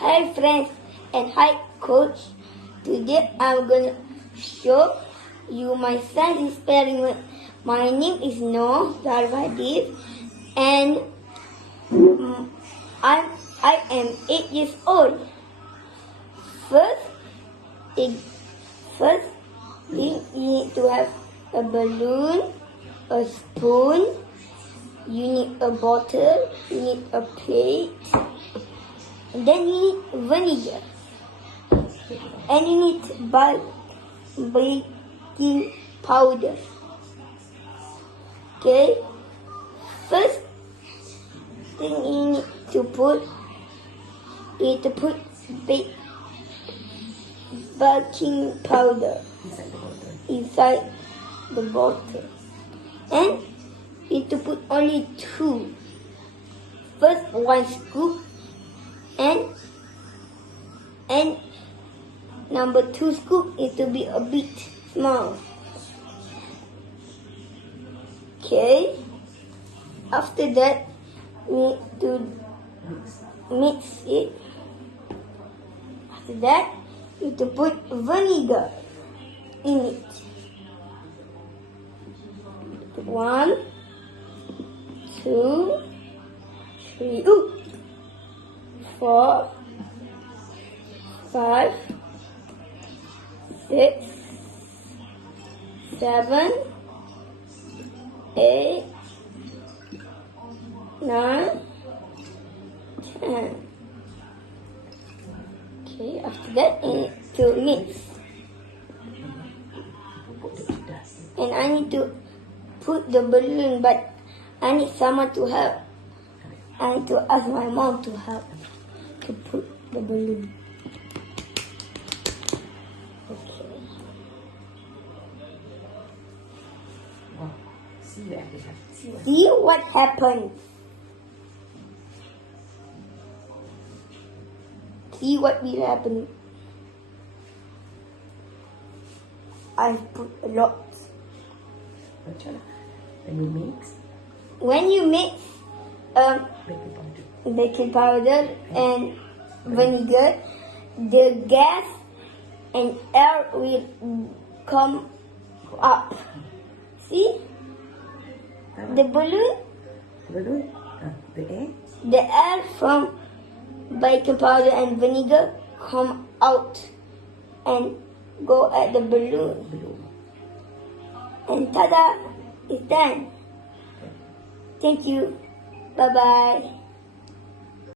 Hi friends and hi coach. Today I'm gonna show you my science experiment. My name is Noah Darwadis and I am 8 years old. First, you need to have a balloon, a spoon, you need a bottle, you need a plate, and then you need vinegar, and you need baking powder. Okay, first thing you need to put baking powder inside the bottle, and you need to put only 2. First 1 scoop and number 2 scoop is to be a bit small. Okay, after that we need to mix it. After that you need to put vinegar in it. 1, 2, 3, 4, 5, 6, 7, 8, 9, 10. Okay, after that I need to mix. And I need to put the balloon, but I need someone to help. I need to ask my mom to help to put the balloon. Okay. Wow. See what happened. See what will happen. I put a lot. When you mix, When you mix baking powder and vinegar, the gas and air will come up. See? The balloon, the air from baking powder and vinegar come out and go at the balloon. And tada! It's done. Thank you. Bye-bye.